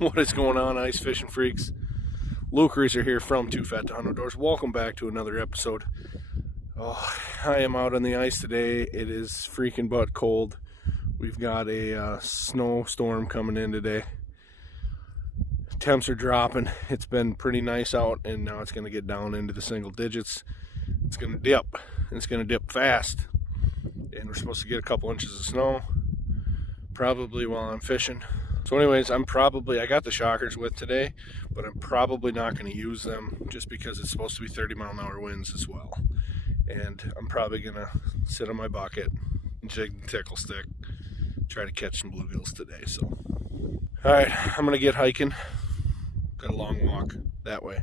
What is going on, ice fishing freaks? Luke Reeser here from Too Fat to Hunt Outdoors. Welcome back to another episode. Oh, I am out on the ice today. It is freaking butt cold. We've got a snowstorm coming in today. Temps are dropping. It's been pretty nice out, and now it's going to get down into the single digits. It's going to dip. It's going to dip fast. And we're supposed to get a couple inches of snow, probably while I'm fishing. So anyways, I got the shockers with today, but I'm probably not going to use them just because it's supposed to be 30-mile-an-hour winds as well. And I'm probably going to sit on my bucket and jig the tickle stick, try to catch some bluegills today. So, all right, I'm going to get hiking. Got a long walk that way,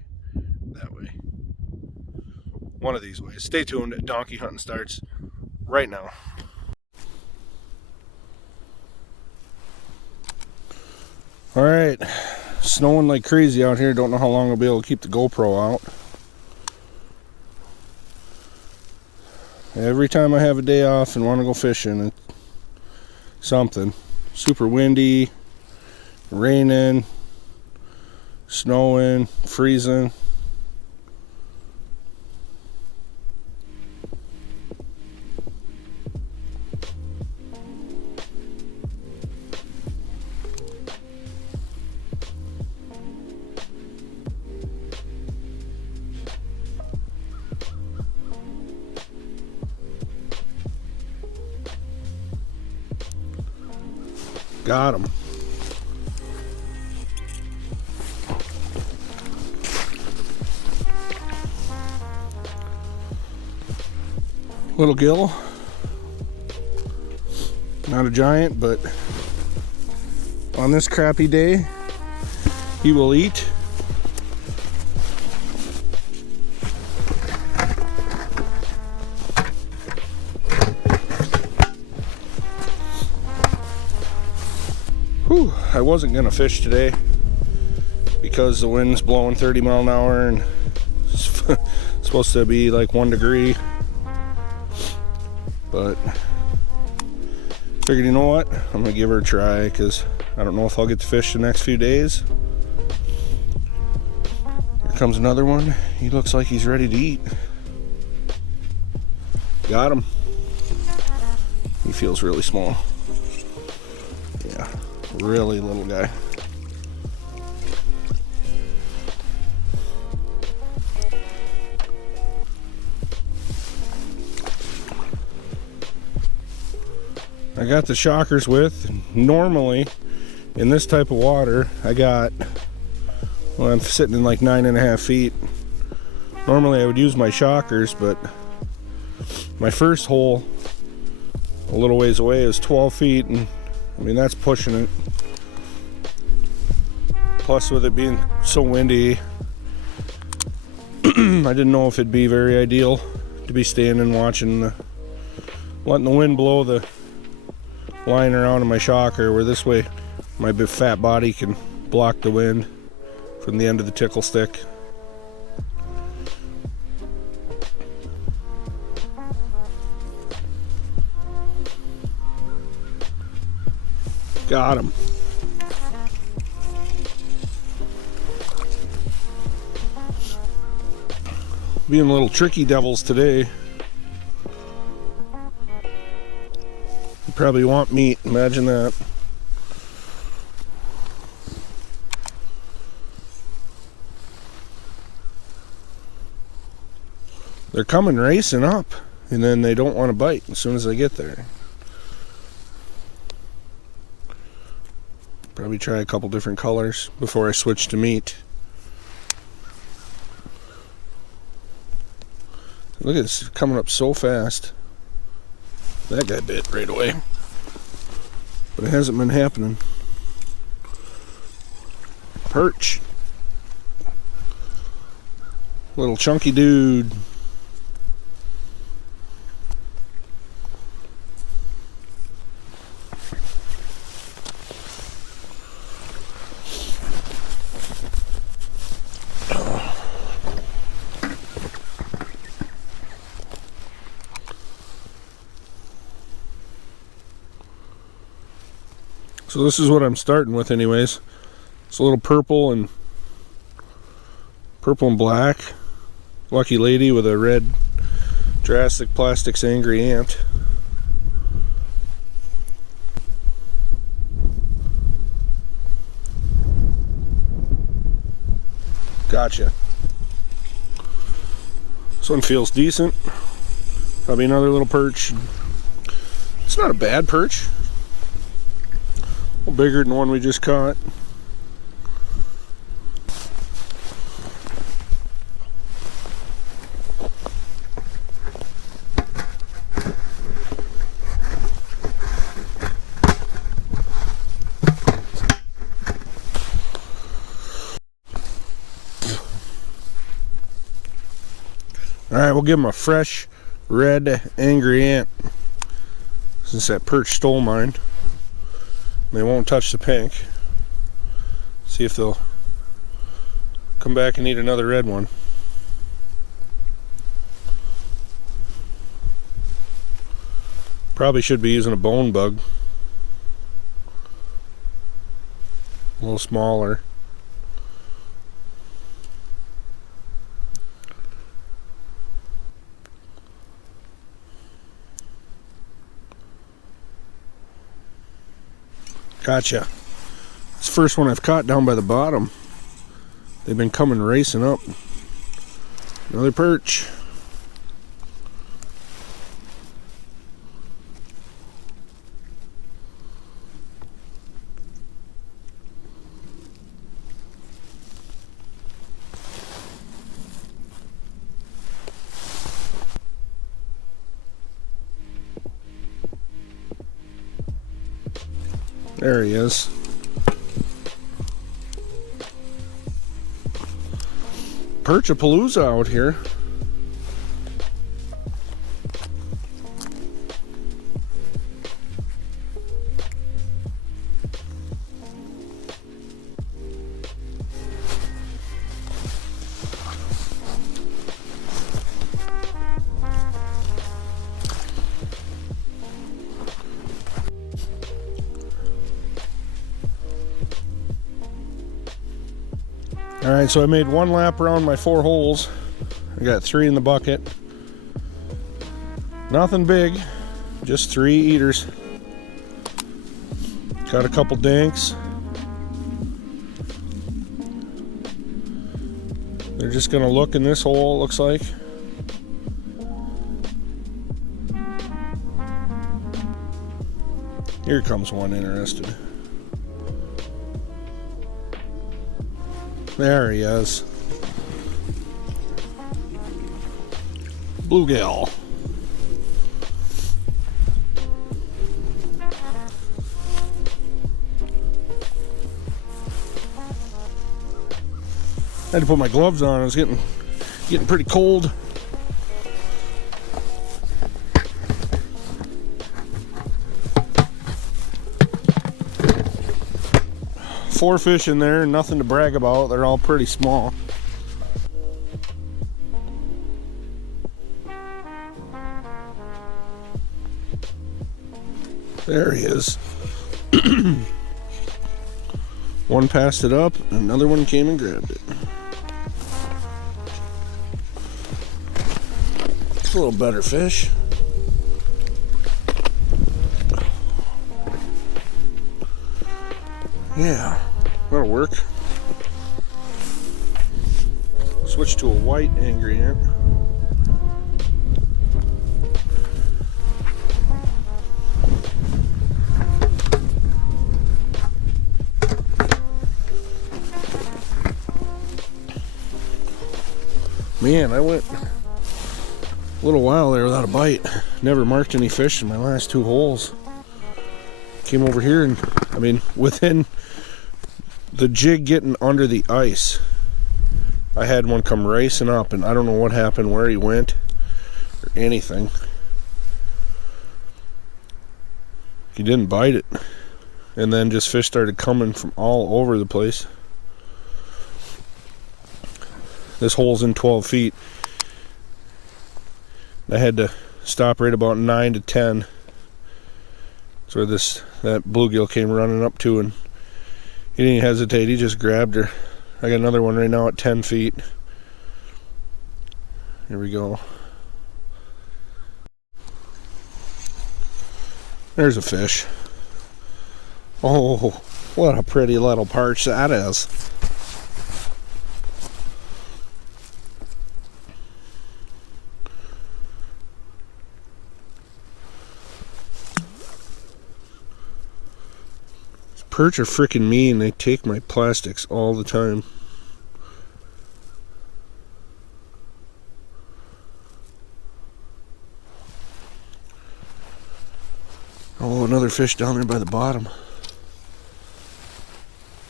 one of these ways. Stay tuned. Donkey hunting starts right now. All right, snowing like crazy out here. Don't know how long I'll be able to keep the GoPro out. Every time I have a day off and want to go fishing, it's something. Super windy, raining, snowing, freezing. Got him. Little gill. Not a giant, but on this crappy day, he will eat. Whew, I wasn't gonna fish today because the wind's blowing 30 mile an hour and it's supposed to be like 1 degree. But figured, you know what? I'm gonna give her a try because I don't know if I'll get to fish the next few days. Here comes another one. He looks like he's ready to eat. Got him. He feels really small. Yeah. Really little guy. I got the shockers with. Normally in this type of water I'm sitting in like 9.5 feet. Normally I would use my shockers, but my first hole a little ways away is 12 feet, and I mean, that's pushing it. Plus, with it being so windy, I didn't know if it'd be very ideal to be standing watching, letting the wind blow the line around in my shocker, where this way my big fat body can block the wind from the end of the tickle stick. Got him. Being little tricky devils today. You probably want meat, imagine that. They're coming racing up, and then they don't want to bite as soon as I get there. Probably try a couple different colors before I switch to meat. Look at this, coming up so fast. That got bit right away. But it hasn't been happening. Perch. Little chunky dude. So this is what I'm starting with anyways. It's a little purple and black. Lucky lady with a red Drastic Plastics angry ant. Gotcha. This one feels decent. Probably another little perch. It's not a bad perch. A little bigger than the one we just caught. Alright, we'll give him a fresh red angry ant, since that perch stole mine. They won't touch the pink. See if they'll come back and eat another red one. Probably should be using a bone bug. A little smaller. Gotcha. It's the first one I've caught down by the bottom. They've been coming racing up. Another perch. There he is. Perch-a-palooza out here. Alright, so I made one lap around my 4 holes. I got 3 in the bucket. Nothing big, just 3 eaters. Got a couple dinks. They're just gonna look in this hole, it looks like. Here comes one interested. There he is. Bluegill. I had to put my gloves on. It was getting pretty cold. Four fish in there, nothing to brag about. They're all pretty small. There he is. One passed it up, another one came and grabbed it. It's a little better fish. Yeah, that'll work. Switch to a white angry ant. Man, I went a little while there without a bite. Never marked any fish in my last 2 holes. Came over here and, I mean, within the jig getting under the ice, I had one come racing up, and I don't know what happened, where he went, or anything. He didn't bite it. And then just fish started coming from all over the place. This hole's in 12 feet. I had to stop right about 9 to 10. That's where that bluegill came running up to, and He didn't hesitate, he just grabbed her. I got another one right now at 10 feet. Here we go. There's a fish. Oh, what a pretty little perch that is. These perch are freaking mean. They take my plastics all the time. Oh, another fish down there by the bottom.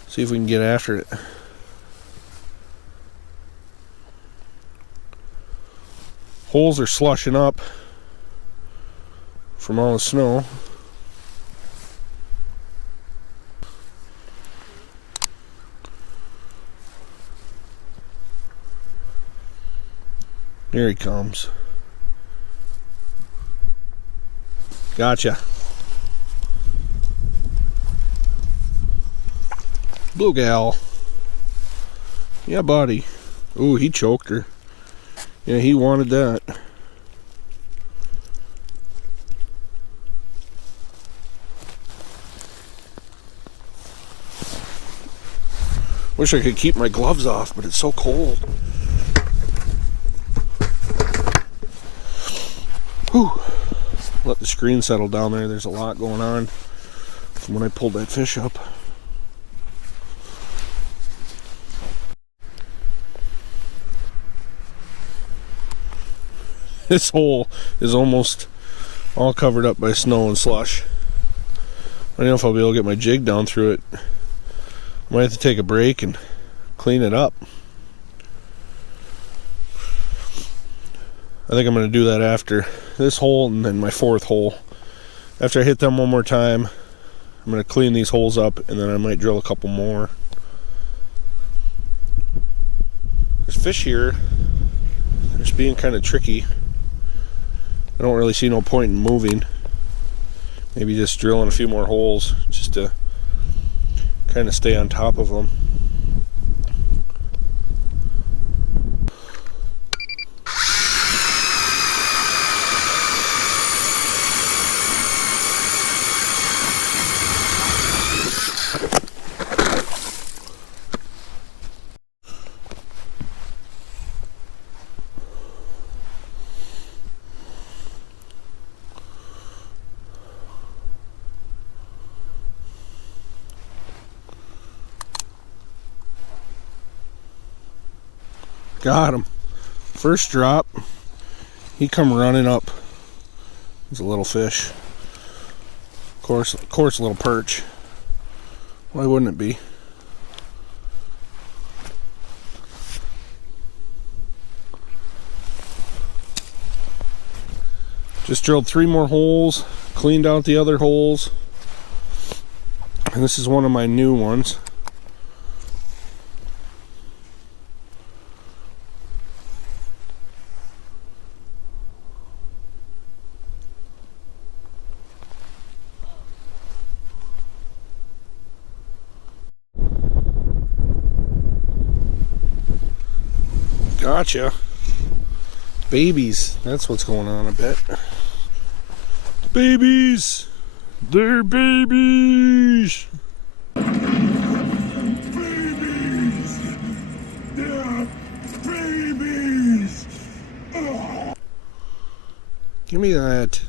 See if we can get after it. Holes are slushing up from all the snow. Here he comes. Gotcha. Blue gal. Yeah, buddy. Ooh, he choked her. Yeah, he wanted that. Wish I could keep my gloves off, but it's so cold. Whew. Let the screen settle down there. There's a lot going on from when I pulled that fish up. This hole is almost all covered up by snow and slush. I don't know if I'll be able to get my jig down through it. I might have to take a break and clean it up. I think I'm going to do that after this hole and then my fourth hole. After I hit them one more time, I'm going to clean these holes up and then I might drill a couple more. There's fish here. They're just being kind of tricky. I don't really see no point in moving. Maybe just drilling a few more holes just to kind of stay on top of them. Got him. First drop. He come running up. He's a little fish. Of course, a little perch. Why wouldn't it be? Just drilled 3 more holes, cleaned out the other holes. And this is one of my new ones. Gotcha. Babies. That's what's going on, I bet. Babies! They're babies! Babies! They're babies! Oh. Give me that.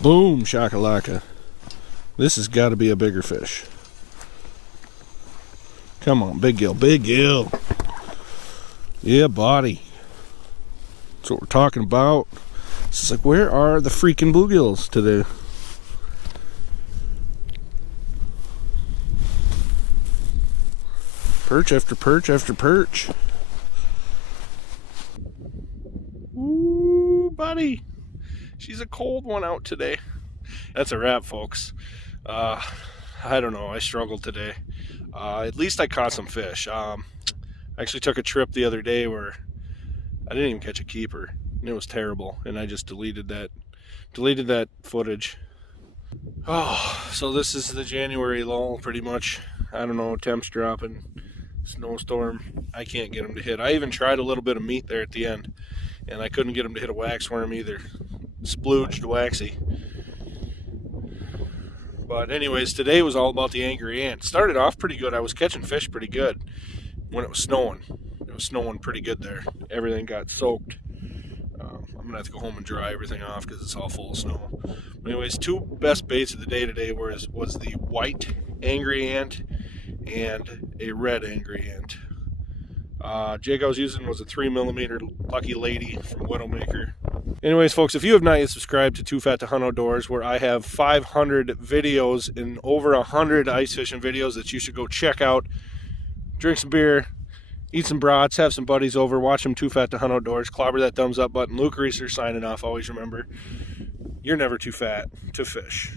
Boom, shakalaka. This has got to be a bigger fish. Come on, big gill, big gill. Yeah, buddy. That's what we're talking about. It's just like, where are the freaking bluegills today? Perch after perch after perch. Ooh, buddy. She's a cold one out today. That's a wrap, folks. I don't know. I struggled today. At least I caught some fish. I actually took a trip the other day where I didn't even catch a keeper, and it was terrible. And I just deleted that footage. Oh, so this is the January lull, pretty much. I don't know. Temps dropping, snowstorm. I can't get them to hit. I even tried a little bit of meat there at the end, and I couldn't get them to hit a wax worm either. Splooged waxy. But anyways, today was all about the angry ant. Started off pretty good. I was catching fish pretty good when it was snowing. It was snowing pretty good there. Everything got soaked. I'm going to have to go home and dry everything off because it's all full of snow. But anyways, two best baits of the day today was the white angry ant and a red angry ant. Jig I was using was a 3mm Lucky Lady from Widowmaker. Anyways, folks, if you have not yet subscribed to Too Fat to Hunt Outdoors, where I have 500 videos and over 100 ice fishing videos that you should go check out, drink some beer, eat some brats, have some buddies over, watch them Too Fat to Hunt Outdoors, clobber that thumbs up button. Luke Reeser signing off. Always remember, you're never too fat to fish.